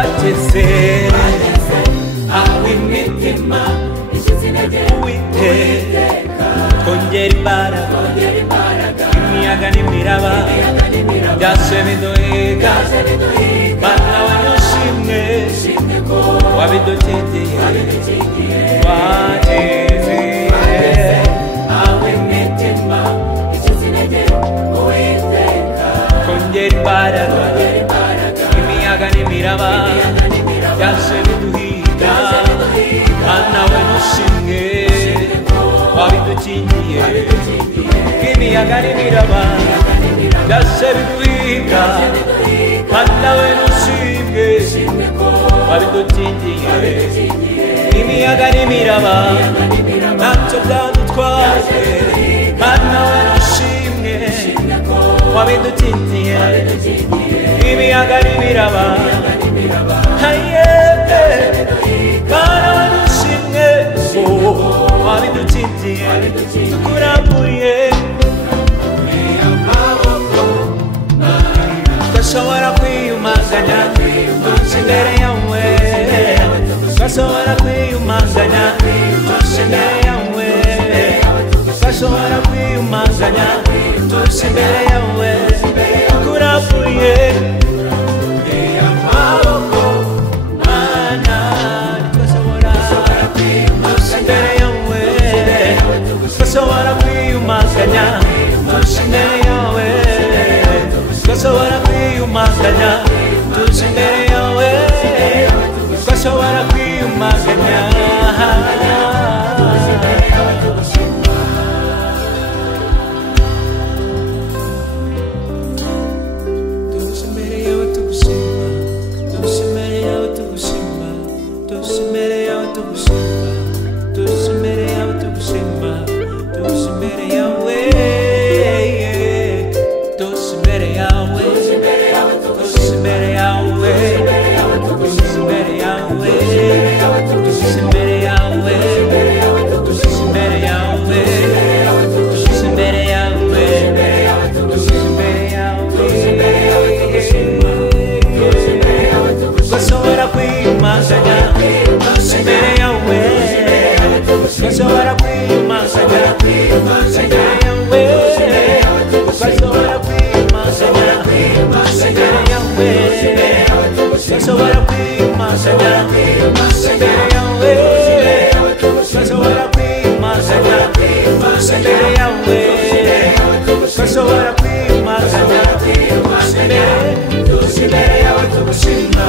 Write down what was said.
twageze aho imitima Uwiteka twongera imbaraga imiyaga n'imiraba byose biduhiga Mana wanushimwe wabidutegeye twageze aho imitima twongera imbaraga imiyaga n'imiraba byose biduhiga Mana wanushimwe wabidukingiye imiyaga n'imiraba byose biduhiga Mana wanushimwe wabidukingiye imiyaga n'imiraba ntacyo byadutwaye Mana wanushimwe wabidukingiye imiyaga n'imiraba Mana wanushimwe wabidukingiye tukurambuye twashobora kwiyumanganya tuje imbere yawe twashobora kwiyumanganya tuje imbere yawe twashobora kwiyumanganya tuje imbere yawe tukurambuye Twashobora kwiyumanganya tuje imbere yawe twashobora kwiyumanganya tuje imbere yawe twashobora kwiyumanganya tuje imbere yawe tugushima tuje imbere yawe tugushima tuje imbere yawe tugushima tuje imbere yawe tugushima tuje imbere yawe tuje imbere yawe tuje imbere yawe tuje imbere yawe tuje imbere yawe tuje imbere yawe tuje imbere yawe tuje imbere yawe twashobora kwiyumanganya tuje imbere yawe twashobora kwiyumanganya tuje imbere yawe twashobora kwiyumanganya tuje imbere yawe twashobora kwiyumanganya tuje imbere yawe twashobora kwiyumanganya tuje imbere yawe twashobora kwiyumanganya tuje imbere yawe tugushima